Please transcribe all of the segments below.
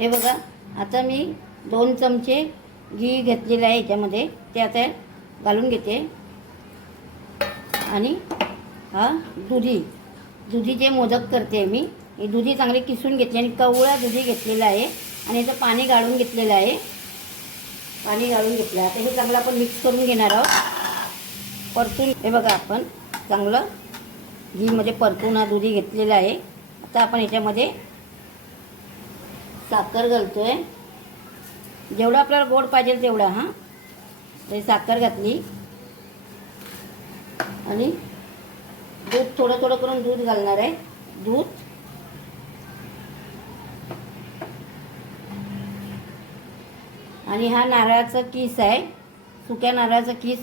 हे बघा, आता मी 2 चमचे घी घेतलेलं आहे याच्यामध्ये, ते आता घालून घेते. आणि हा दुधीचे मोदक करते मी. हे दुधी चांगले किसून घेतले आणि कवळा दुधी घेतलेला आहे आणि याचं पाणी गाळून घेतलेलं आहे. पाणी गाळून घेतलं. आता हे चांगलं आपण मिक्स करून घेणार आहोत, परतून. हे बघा, आपण चांगलं घीमध्ये परतून हा दुधी घेतलेला आहे. आता आपण याच्यामध्ये साखर घालतोय, जेवढा आपल्याला गोड पाहिजे तेवढा. हां, तर साखर घातली आणि दूध थोडं थोडं करून दूध घालणार आहे. दूध आणि हा नारळाचा किस आहे, सुक्या नारळाचा किस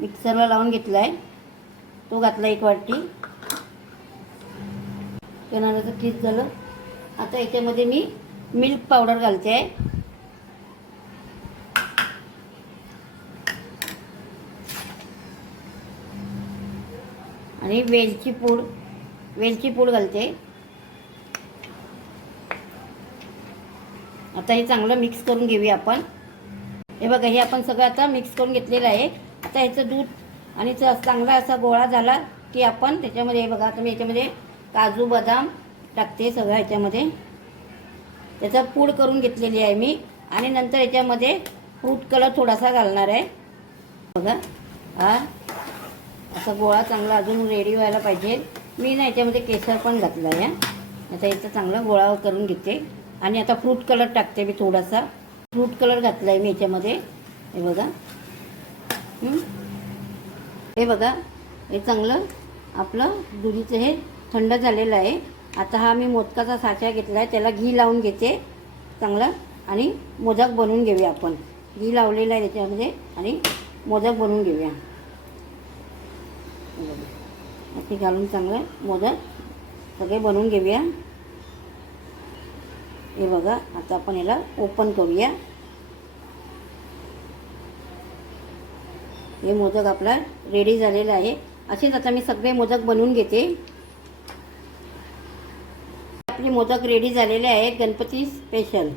मिक्सरला लावून घेतला आहे, तो घातला 1 वाटी. त्या नारळाचं किस झालं. आता याच्यामध्ये मी मिल्क पावडर घालते आहे. आणि वेलची पूड घालते. आता हे चांगलं मिक्स करून घेऊया आपण. हे बघा, हे आपण सगळं आता मिक्स करून घेतलेलं आहे. आता ह्याचं दूध आणि चांगला असा गोळा झाला की आपण त्याच्यामध्ये, हे बघा, आता मी याच्यामध्ये काजू बदाम टाकते सगळं ह्याच्यामध्ये. त्याचा पूड करून घेतलेली आहे मी. आणि नंतर याच्यामध्ये फ्रूट कलर थोडासा घालणार आहे. बघा, हा असा गोळा चांगला अजून रेडी व्हायला पाहिजे. मी ना याच्यामध्ये केसर पण घातलं आहे. आता याचा चांगला गोळा करून घेते. आणि आता फ्रूट कलर टाकते मी थोडासा. फ्रूट कलर घातला आहे मी याच्यामध्ये. हे बघा, हे बघा, हे चांगलं आपलं दुधीचं हे थंड झालेलं आहे. आता हा मी मोदकाचा साचा घेतला आहे, त्याला घी लावून घेते चांगलं. आणि मोदक बनवून घेऊया आपण. घी लावलेलं आहे त्याच्यामध्ये आणि मोदक बनवून घेऊया. ते घालून चांगलं मोदक सगळे बनवून घेऊया. हे बघा, आता आपण याला ओपन करूया. हे मोदक आपला रेडी झालेला आहे. असेच आता मी सगळे मोदक बनवून घेते. आपले मोदक रेडी झालेले आहेत, गणपती स्पेशल.